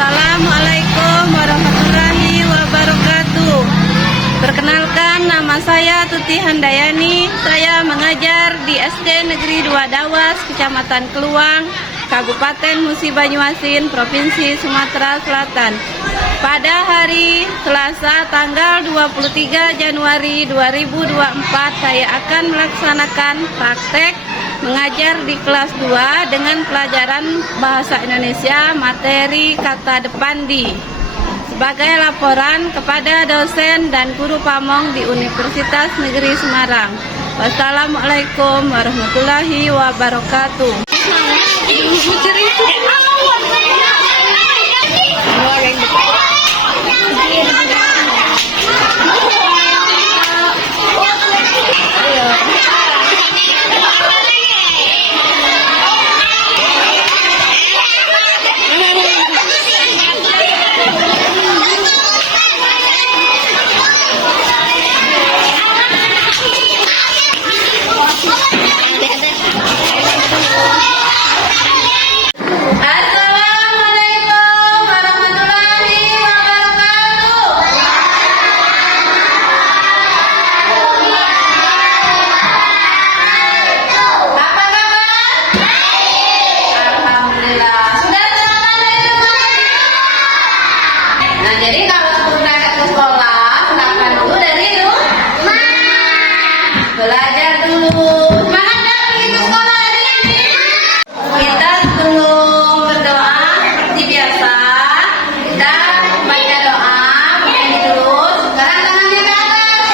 Assalamualaikum warahmatullahi wabarakatuh. Perkenalkan, nama saya Tuti Handayani. Saya mengajar di SD Negeri 2 Dawas, Kecamatan Keluang, Kabupaten Musi Banyuasin, Provinsi Sumatera Selatan. Pada hari Selasa tanggal 23 Januari 2024, saya akan melaksanakan praktek mengajar di kelas 2 dengan pelajaran Bahasa Indonesia materi kata depandi sebagai laporan kepada dosen dan guru pamong di Universitas Negeri Semarang. Wassalamualaikum warahmatullahi wabarakatuh. Jadi kalau sebelum berangkat ke sekolah, silakan dulu dari rumah. Belajar dulu. Semangat gak begitu sekolah hari ini? Kita sebelum berdoa seperti biasa, kita baca doa, begini dulu. Sekarang tangannya ke atas.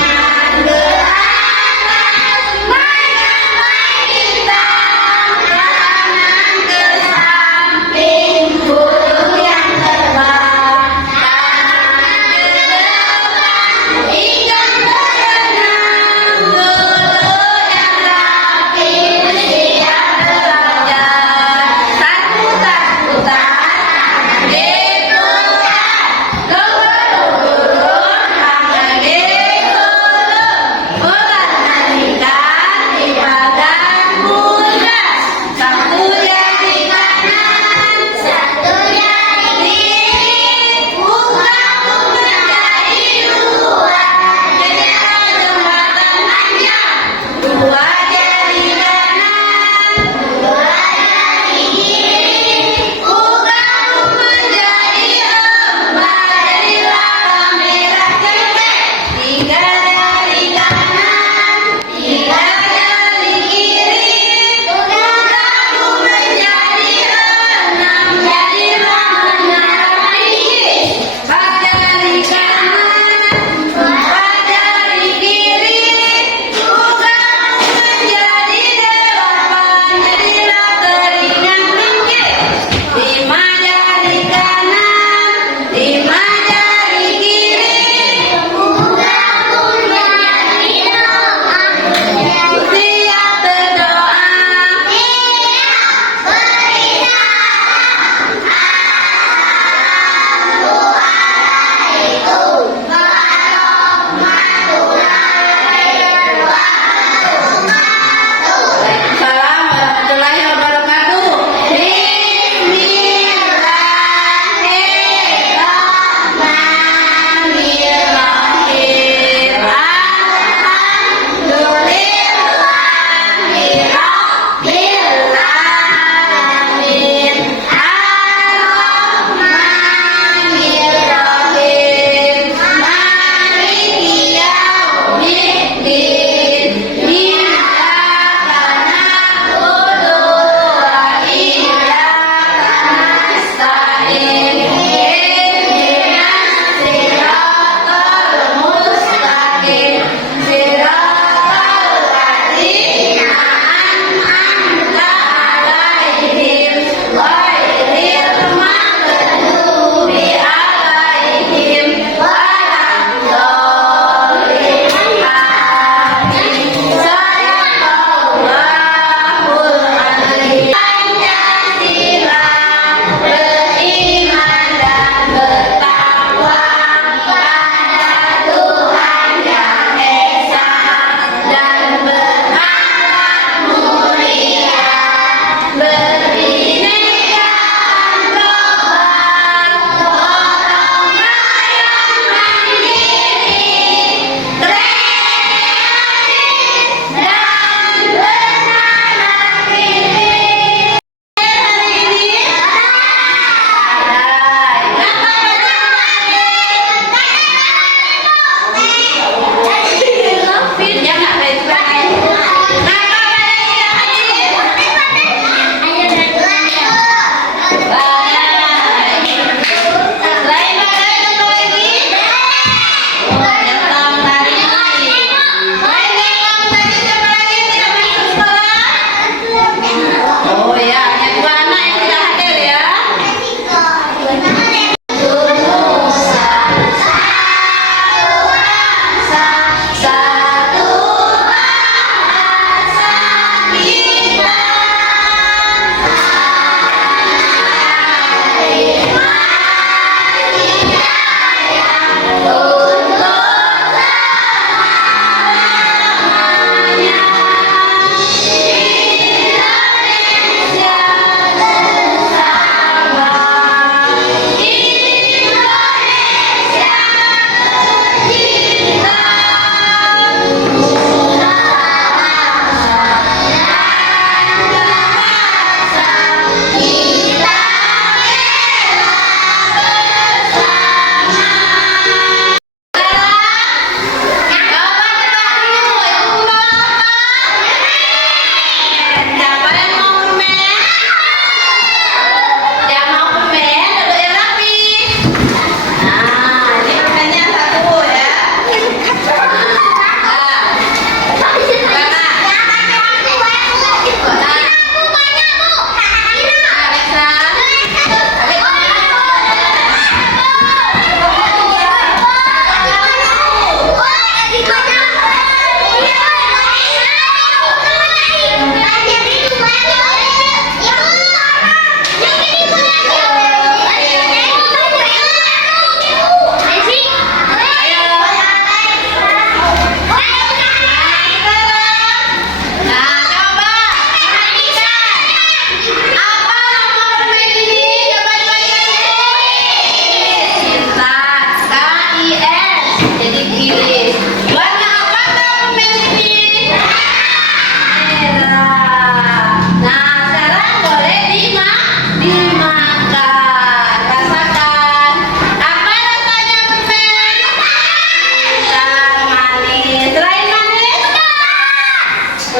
Dan ke atas, bayang kita, kanan ke samping, burung yang terbang. Ikan berenang,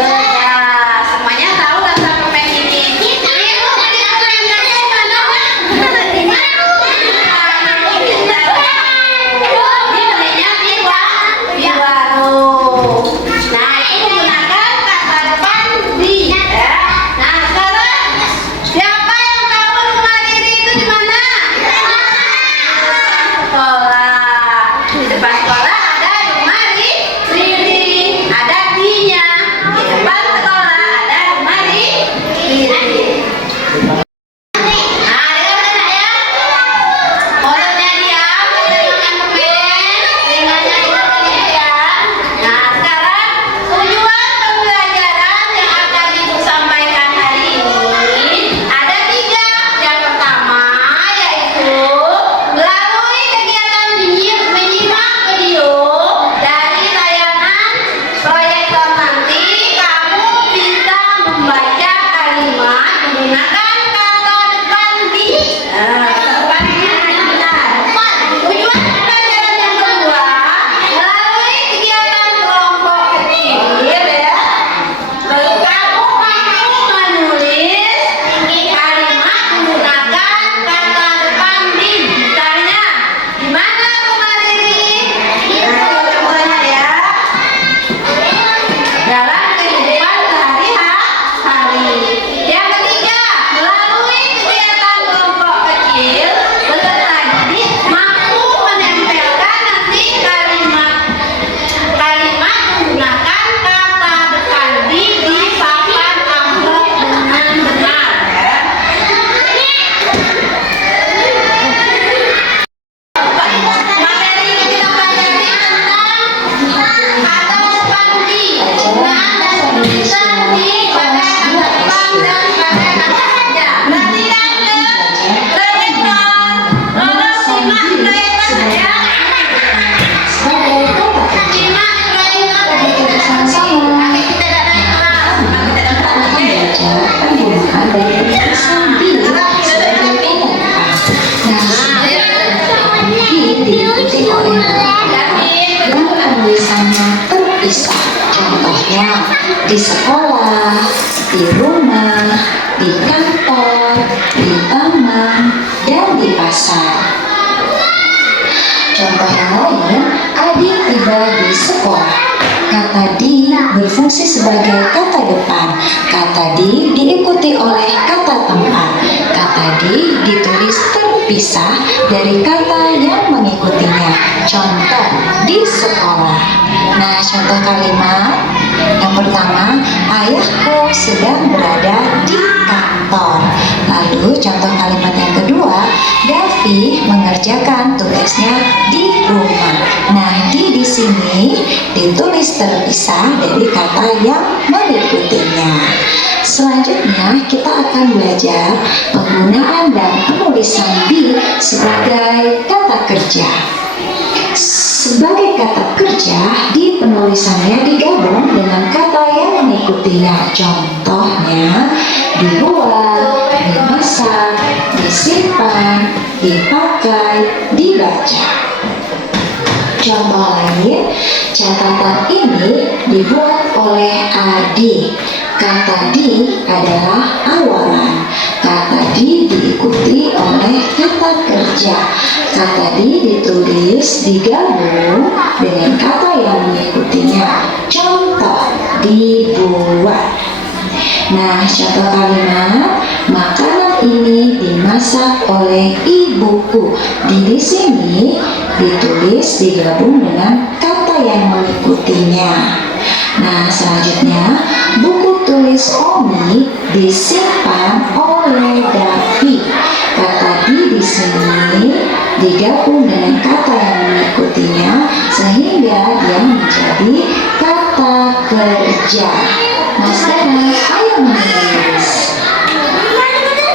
Beras. Semuanya tahu rasa permen ini? Ini belinya Biwa tuh. Nah, ini menggunakan kata depan di. Ya. Nah, sekarang siapa yang tahu rumah Riri itu di mana? Sekolah. Di depan sekolah ada rumah Riri. Ada di-nya. Di depan sekolah ada rumah Riri. Nah, dengar anak ya. Mulutnya diam, kita makan permen. Telinganya diam ya. Nah, sekarang tujuan pembelajaran yang akan Ibu sampaikan hari ini ada 3. Yang pertama yaitu melalui kegiatan menyimak video dari tayangan proyektor nanti kamu bisa membaca kalimat menggunakan kata depan di. Nah, kata depan di yang benar. Tujuan pembelajaran yang kedua melalui kegiatan kelompok kecil ya. Lalu kamu mampu menulis kalimat menggunakan kata depan di. Misalnya, di mana rumah Riri? Nah, contohnya ya. Dalam kehidupan sehari-hari. Yang ketiga, melalui kegiatan kelompok kecil, peserta didik mampu menempelkan nanti kalimat menggunakan kata depan di papan amplop dengan benar ya. Materi ini kita pelajari tentang kata depan di, penggunaan dan penulisan di pada kata depan dan pada kata kerja. Perhatikan ke proyektor, tolong simak proyektor ya. Simak proyektor dari kita sama. Kaki kita tidak naik kelas, kaki tidak naik kelas. Penggunaan dari tulisan di sebagai kata. Diikuti oleh yang penulisannya terpisah. Contohnya di sekolah, di rumah, di kantor, di taman, dan di pasar. Contoh yang lain, Adi tiba di sekolah. Kata di berfungsi sebagai kata depan. Kata di diikuti oleh kata tempat. Kata di ditulis terpisah dari kata yang mengikutinya. Contoh di sekolah. Nah, contoh kalimat yang pertama, ayahku sedang berada di kantor. Lalu contoh kalimat yang kedua, Davi mengerjakan tugasnya di rumah. Nah, di sini ditulis terpisah dari kata yang mengikutinya. Selanjutnya kita akan belajar penggunaan dan penulisan di sebagai kata kerja. Sebagai kata kerja, di penulisannya digabung dengan kata yang mengikutinya. Contohnya dibuat, dimasak, disimpan, dipakai, dibaca. Contoh lain, catatan ini dibuat oleh Adi. Kata di adalah awalan. Kata di diikuti oleh kata kerja. Kata di ditulis digabung dengan kata yang mengikutinya. Contoh, dibuat. Nah, contoh kalimat, makanan ini dimasak oleh ibuku. Di sini ditulis digabung dengan kata yang mengikutinya. Nah, selanjutnya buku tulis Omi disimpan oleh Davi. Kata di sini digabung dengan kata yang mengikutinya sehingga dia menjadi kata kerja. Nah, sekarang ayo menulis.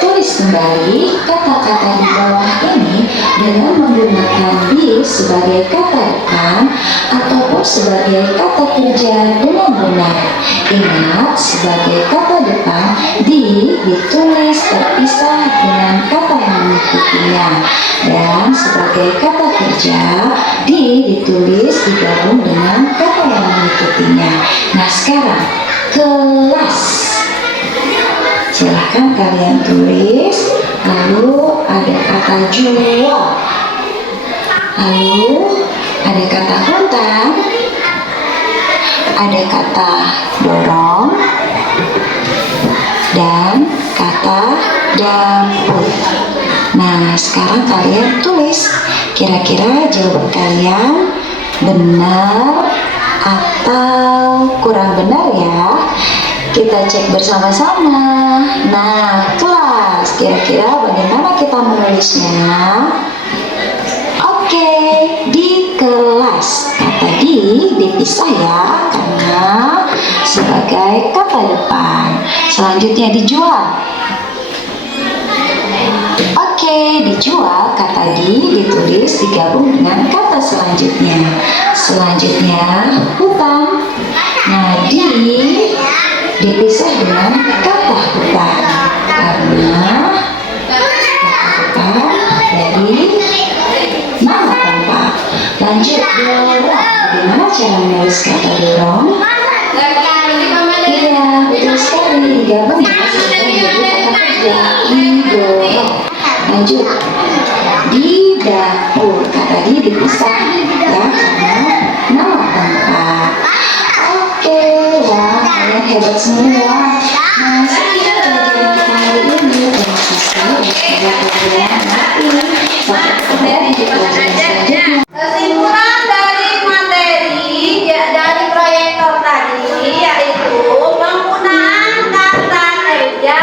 Tulis kembali kata-kata di bawah ini dengan menggunakan di sebagai kata depan ataupun sebagai kata kerja dengan benar. Ingat, sebagai kata depan ditulis terpisah dengan kata yang mengikutinya, dan sebagai kata kerja ditulis digabung dengan kata yang mengikutinya. Nah, sekarang kelas. Silahkan kalian tulis. Lalu ada kata jual. Lalu ada kata hutan. Ada kata dorong. Dan kata dapur. Nah, sekarang kalian tulis kira-kira jawaban kalian benar atau kurang benar ya. Kita cek bersama-sama. Nah, kelas, kira-kira bagaimana kita menulisnya? Oke, di kelas. Kata di dipisah ya, karena sebagai kata depan. Selanjutnya dijual. Oke, dijual, kata di ditulis digabung dengan kata selanjutnya. Selanjutnya hutan. Nah, di dipisah dengan kata hutan karena kata hutan dari nama tempat. Lanjut dorong. Bagaimana cara menulis kata dorong? Iya, betul sekali. Digabung dengan sesuatu menjadi kata kerja. Didorong. Lanjut di dapur. Kata di dipisah ya karena nama tempat. Oke, wah kalian hebat semua. Nah, sekian pelajaran kita hari ini. Terima kasih. Sampai ketemu di pelajaran selanjutnya. Kesimpulan dari materi dari proyektor tadi yaitu penggunaan kata kerja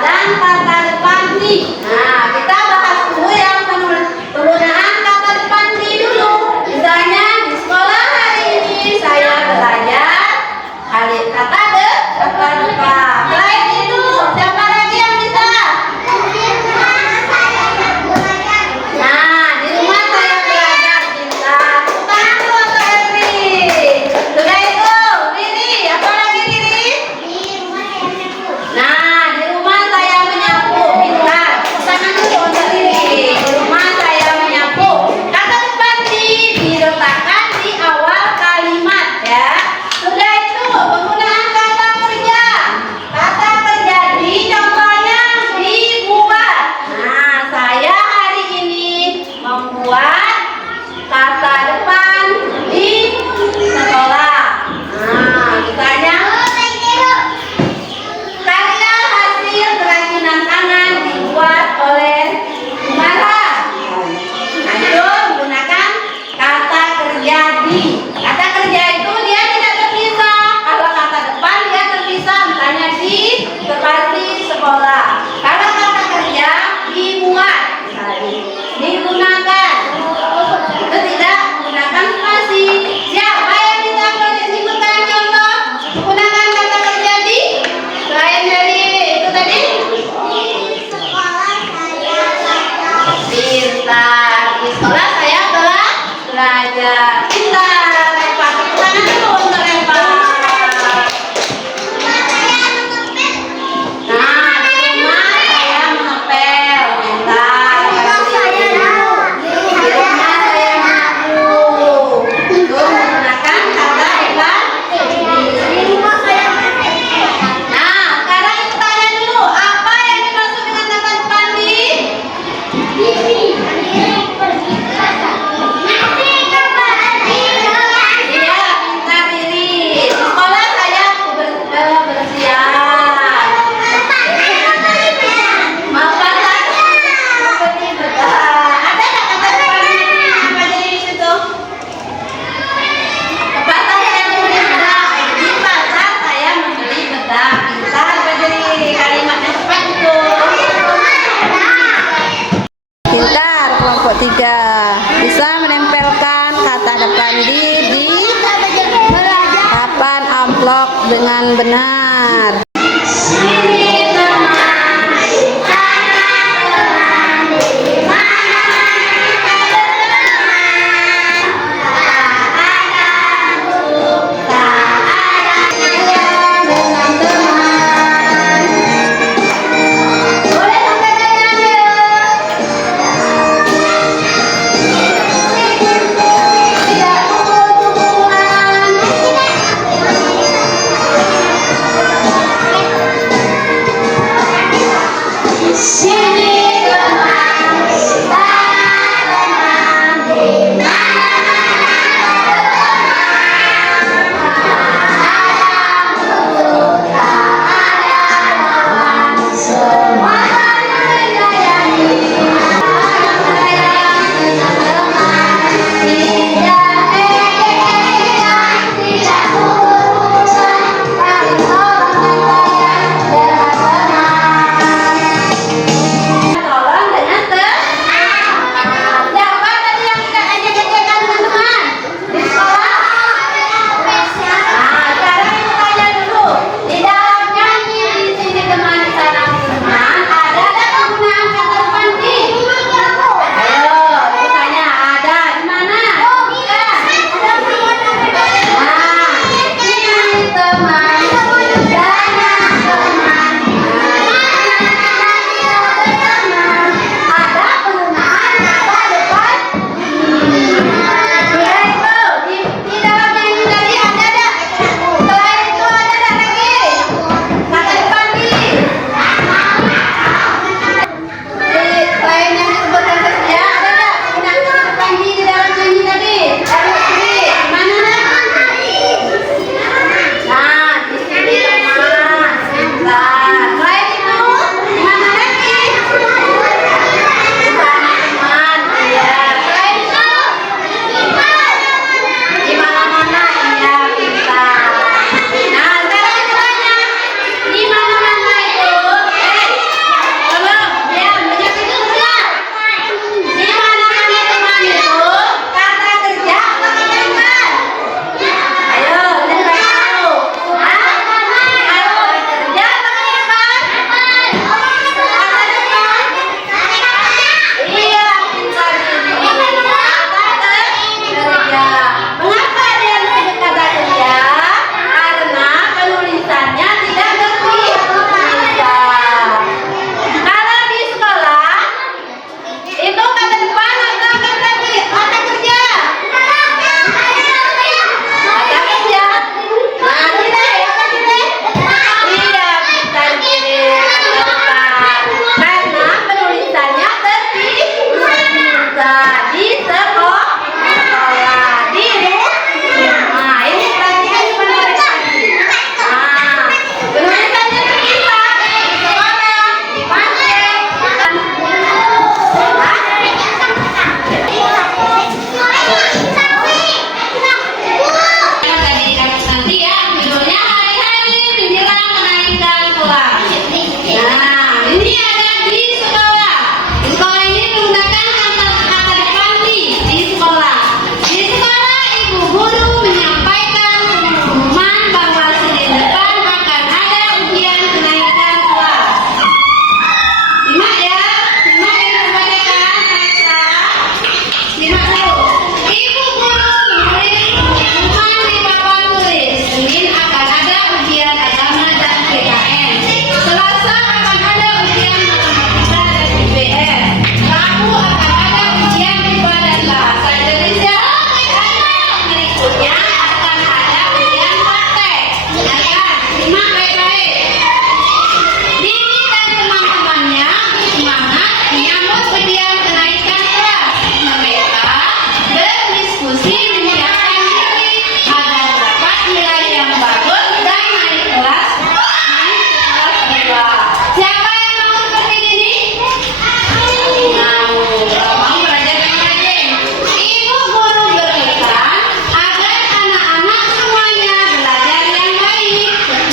dan kata depan di. Nah, kita bahas dulu yang penggunaan kata depan di dulu. Misalnya di sekolah hari ini saya belajar kata depan. Selain itu, siapa lagi yang bisa? Nah, di rumah saya belajar cinta. Bukan aku atau Henry. Sudah itu, Riri. Apa lagi Riri? Nah, di rumah saya menyapu. Pintar. Tangan dulu untuk Riri. Di rumah saya menyapu. Kata depan diletakkan di awal kalimat ya. Sudah itu, penggunaan kata kerja. Kata kerja di contohnya dibuat. Nah, saya hari ini membuat kata depan di sekolah. Nah, misalnya karya hasil kerajinan tangan dibuat oleh Umara. Nah, itu menggunakan kata kerja di. Kata kerja itu dia tidak terpisah. Kalau kata depan dia terpisah, misalnya di seperti sekolah. Kalau kata kerja dibuat, misalnya digunakan. Itu tidak menggunakan spasi. Siapa yang bisa sebutkan contoh menggunakan kata kerja di? Selain dari itu tadi? Pintar. Di sekolah saya belajar. Pintar. Lempar tepuk tangan dulu untuk lempar. Nah, di rumah saya mengepel. Pintar. Di rumah saya menyapu. Itu menggunakan kata depan di. Nah, sekarang kita tanya dulu apa yang dimaksud dengan kata depan di? Iya, pintar Riri. Di sekolah saya bersiap. Mau pasang? Membeli bedak. Ada nggak kata depan ini? Apa jadi di situ? Ke pasar saya membeli bedak. Di pasar saya membeli bedak. Pintar apa jadi kalimatnya tepat itu? Pintar kelompok 3 bisa menempelkan kata depan di papan amplop dengan benar.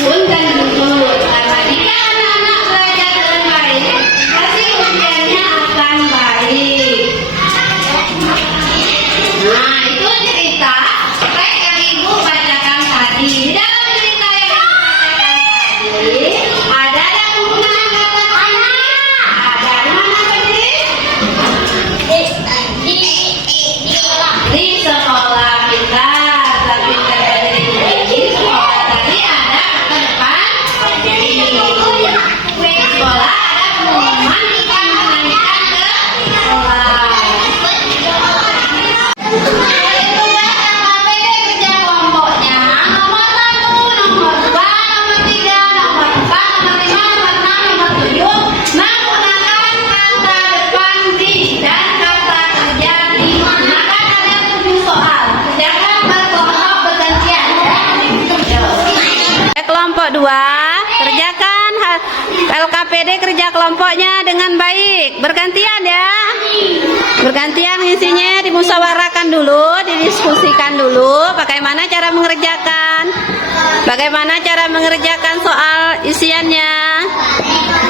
Punten dulu, karena jika anak-anak belajar dengan baik, hasil ujiannya akan baik. Nah, itu cerita teks yang Ibu bacakan tadi. Di dalam cerita yang Ibu bacakan tadi, ada penggunaan kata tadi. Ada di mana tadi? Di sekolah kita. Tapi dari di sekolah tadi ada ke depan. Di sekolah ada pengumuman kita menanyakan ke sekolah. LKPD kerja kelompoknya nomor 1, nomor 2, nomor 3, nomor 4, nomor 5, nomor 6, nomor 7 menggunakan kata depan di dan kata kerja di. Maka ada 7 soal. Kerjakan berkelompok bergantian ya. Kelompok 2, kerjakan LKPD kerja kelompoknya dengan baik. Bergantian ya. Bergantian ngisinya, dimusyawarahkan dulu, didiskusikan dulu bagaimana cara mengerjakan. Bagaimana cara mengerjakan soal isiannya.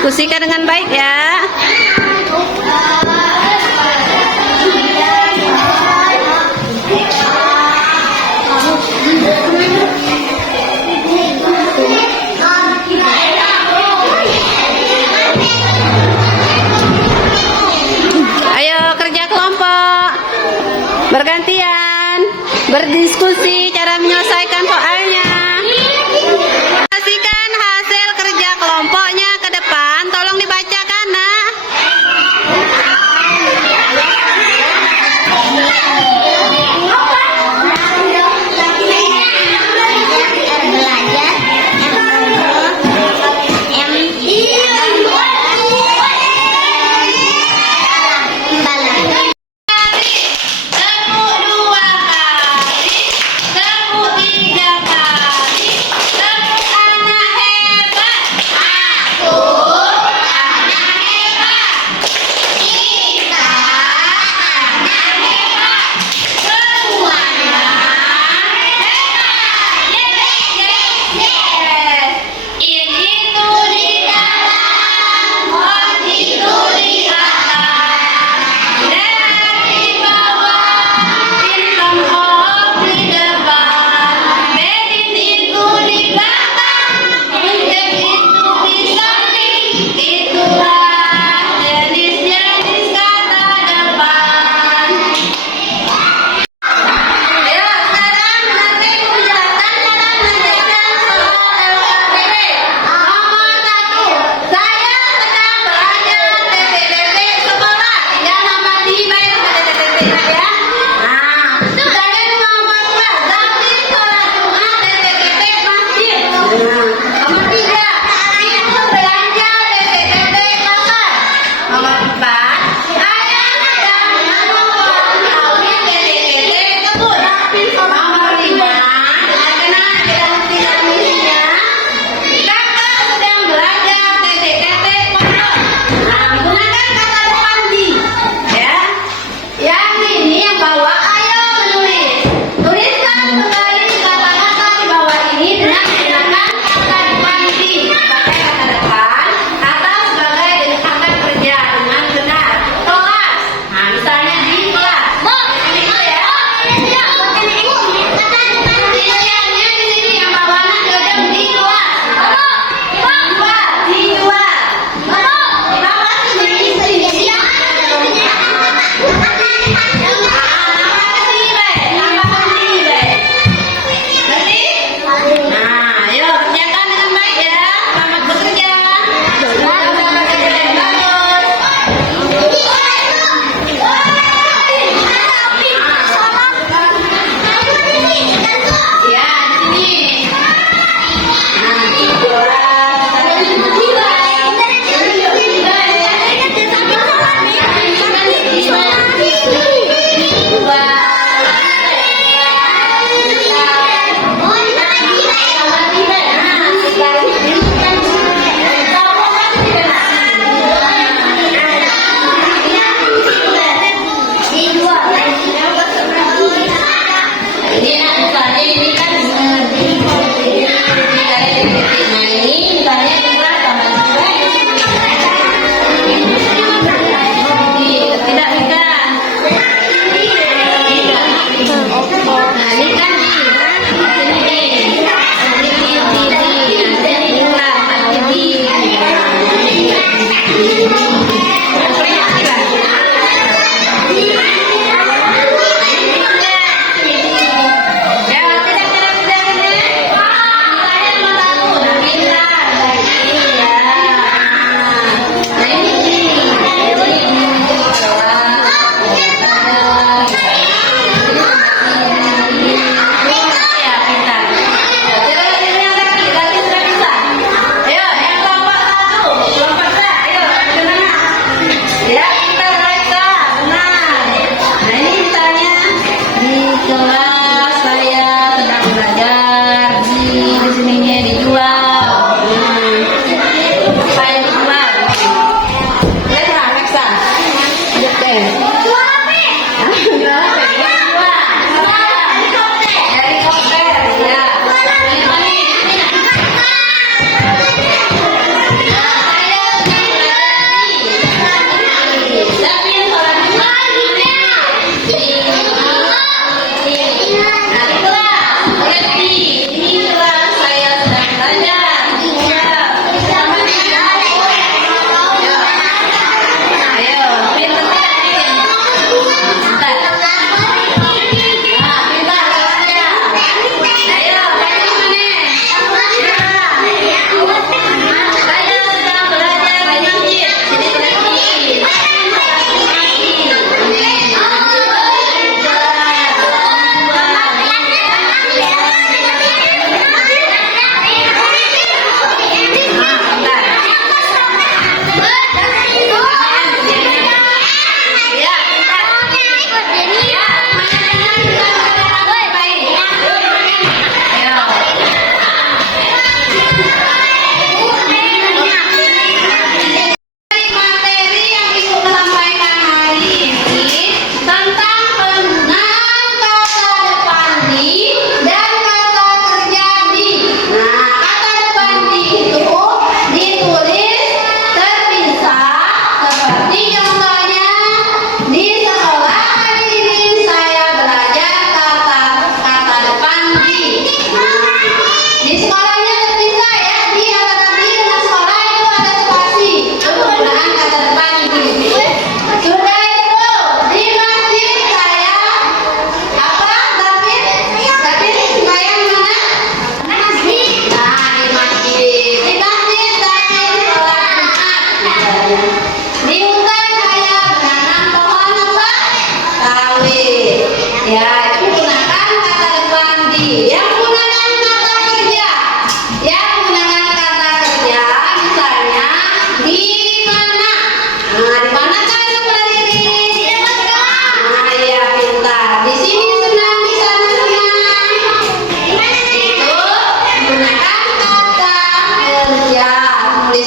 Diskusikan dengan baik ya. Ayo kerja kelompok. Bergantian, berdiskusi cara menyelesaikan soalnya. Pastikan hasil kerja kelompoknya ke depan, tolong dibacakan nah.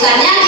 tulisannya